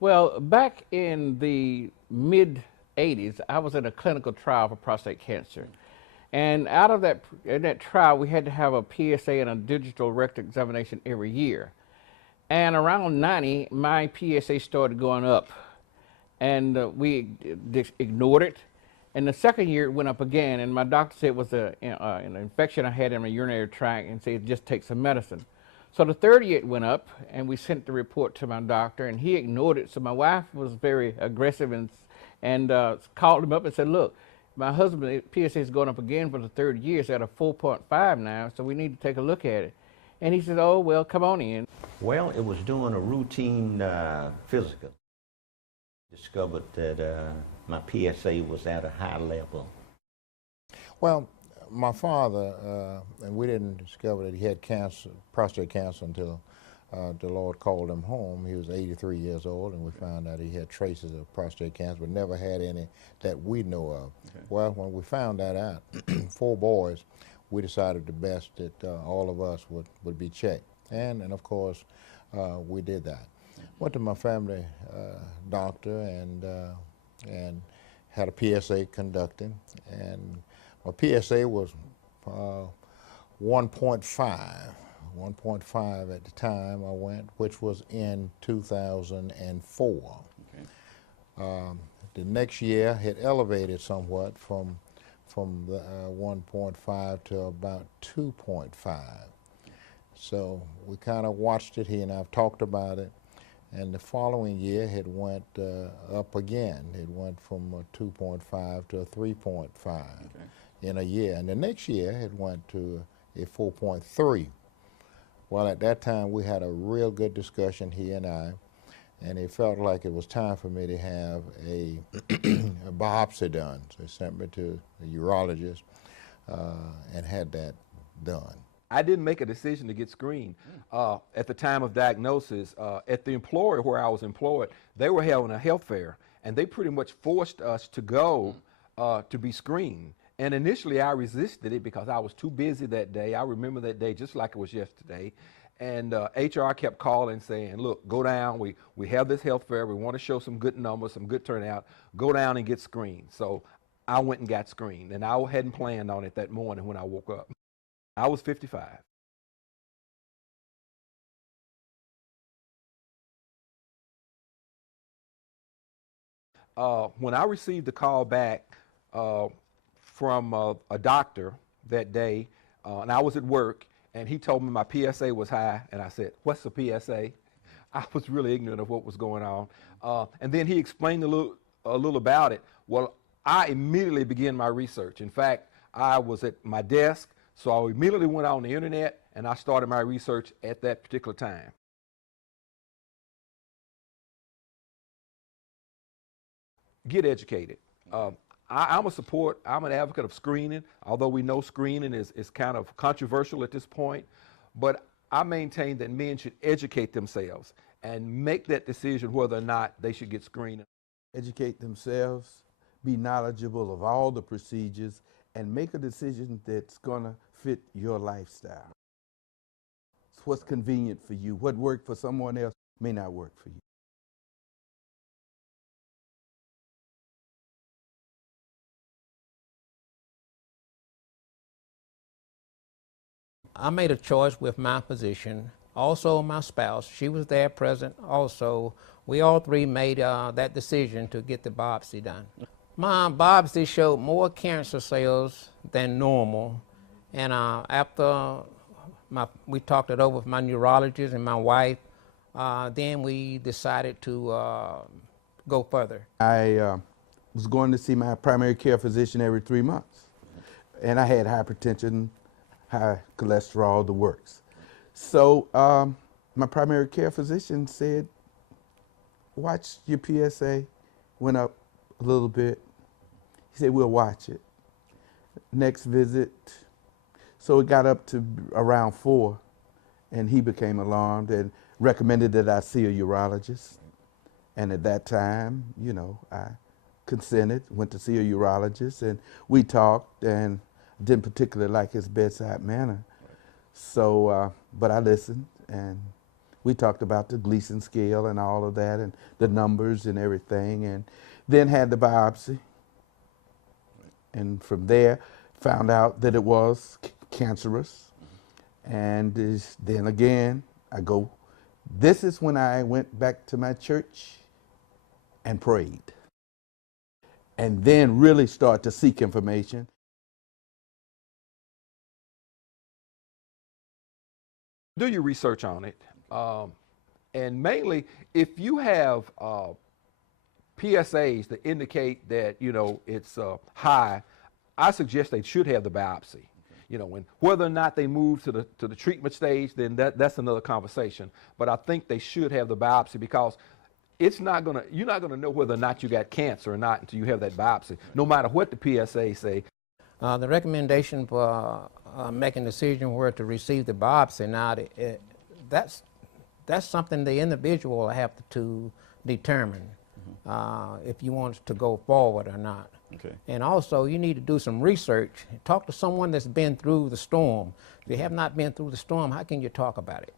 Well, back in the mid 80s, I was in a clinical trial for prostate cancer. And out of that, in that trial, we had to have a PSA and a digital rectal examination every year. And around 90, my PSA started going up. And we ignored it. And the second year, it went up again. And my doctor said it was an infection I had in my urinary tract and said just take some medicine. So the third year it went up, and we sent the report to my doctor, and he ignored it. So my wife was very aggressive and called him up and said, look, my husband's PSA is going up again for the third year. It's at a 4.5 now, so we need to take a look at it. And he said, oh, well, come on in. Well, it was doing a routine physical. Discovered that my PSA was at a high level. Well, my father, and we didn't discover that he had cancer, prostate cancer, until the Lord called him home. He was 83 years old, and we found out he had traces of prostate cancer, but never had any that we know of. Okay. Well, when we found that out, 4 boys, we decided the best that all of us would be checked. And of course, we did that. Went to my family doctor and had a PSA conducted, and my PSA was 1.5 at the time I went, which was in 2004. Okay. The next year it elevated somewhat from the 1.5 to about 2.5. So we kind of watched it. He and I've talked about it. And the following year, it went up again. It went from a 2.5 to a 3.5 in a year. And the next year, it went to a 4.3. Well, at that time, we had a real good discussion, he and I, and it felt like it was time for me to have a biopsy done. So he sent me to a urologist and had that done. I didn't make a decision to get screened. At the time of diagnosis, at the employer where I was employed, they were having a health fair, and they pretty much forced us to go to be screened. And initially I resisted it because I was too busy that day. I remember that day just like it was yesterday. And HR kept calling saying, look, go down, we have this health fair, we want to show some good numbers, some good turnout, go down and get screened. So I went and got screened, and I hadn't planned on it that morning when I woke up. I was 55. When I received the call back from a doctor that day, and I was at work, and he told me my PSA was high, and I said, what's the PSA? I was really ignorant of what was going on. And then he explained a little about it. Well, I immediately began my research. In fact, I was at my desk, so I immediately went on the internet and I started my research at that particular time. Get educated. I'm an advocate of screening, although we know screening is kind of controversial at this point, but I maintain that men should educate themselves and make that decision whether or not they should get screened. Educate themselves, be knowledgeable of all the procedures, and make a decision that's going to fit your lifestyle. It's what's convenient for you. What worked for someone else may not work for you. I made a choice with my physician, also my spouse. She was there present also. We all three made that decision to get the biopsy done. My biopsy showed more cancer cells than normal, and after we talked it over with my neurologist and my wife, then we decided to go further. I was going to see my primary care physician every 3 months, and I had hypertension, high cholesterol, the works. So my primary care physician said, watch your PSA, went up a little bit. He said, we'll watch it. Next visit, so it got up to around 4, and he became alarmed and recommended that I see a urologist. And at that time, you know, I consented, went to see a urologist, and we talked, and didn't particularly like his bedside manner. So, but I listened, and We talked about the Gleason scale and all of that and the numbers and everything, and then had the biopsy. And from there, found out that it was cancerous. And then again, I go, this is when I went back to my church and prayed. And then really start to seek information. Do your research on it. And mainly, if you have PSAs that indicate that, you know, it's high, I suggest they should have the biopsy. You know, when whether or not they move to the treatment stage, then that's another conversation. But I think they should have the biopsy, because you're not gonna know whether or not you got cancer or not until you have that biopsy, no matter what the PSA say. The recommendation for making a decision where to receive the biopsy, now that's something the individual will have to determine if you want to go forward or not. Okay. And also, you need to do some research. Talk to someone that's been through the storm. If you have not been through the storm, how can you talk about it?